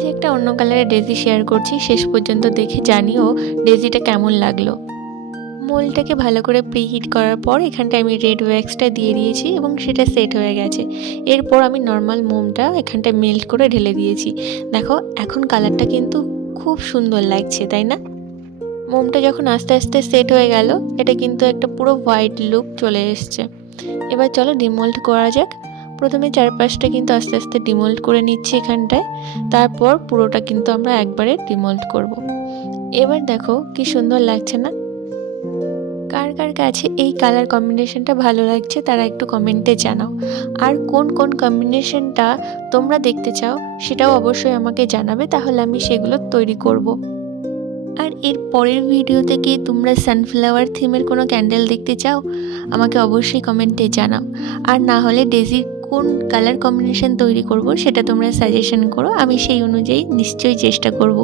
আজ একটা অন্য কালারের ডেজি শেয়ার করছি, শেষ পর্যন্ত দেখে জানিও ডেজিটা কেমন লাগলো। মোলটাকে ভালো করে প্রিহিট করার পর এখানটায় আমি রেড ওয়্যাক্সটা দিয়ে দিয়েছি এবং সেটা সেট হয়ে গেছে। এরপর আমি নর্মাল মোমটা এখানটায় মেল্ট করে ঢেলে দিয়েছি। দেখো এখন কালারটা কিন্তু খুব সুন্দর লাগছে, তাই না? মোমটা যখন আস্তে আস্তে সেট হয়ে গেল, এটা কিন্তু একটা পুরো হোয়াইট লুক চলে এসছে। এবার চলো ডিমোল্ড করা যাক। প্রথমে চারপাশটা কিন্তু আস্তে আস্তে ডিমোল্ড করে নিচ্ছি এখানটায়, তারপর পুরোটা কিন্তু আমরা একবারে ডিমোল্ড করব। এবার দেখো কি সুন্দর লাগছে না? কার কার কাছে এই কালার কম্বিনেশনটা ভালো লাগছে তারা একটু কমেন্টে জানাও। আর কোন কোন কম্বিনেশনটা তোমরা দেখতে চাও সেটাও অবশ্যই আমাকে জানাবে, তাহলে আমি সেগুলো তৈরি করব। আর এর পরের ভিডিওতে কি তোমরা সানফ্লাওয়ার থিমের কোনো ক্যান্ডেল দেখতে চাও? আমাকে অবশ্যই কমেন্টে জানাও। আর না হলে ডেজির কোন কালার কম্বিনেশন তৈরি করব সেটা তোমরা সাজেশন করো, আমি সেই অনুযায়ী নিশ্চয়ই চেষ্টা করব।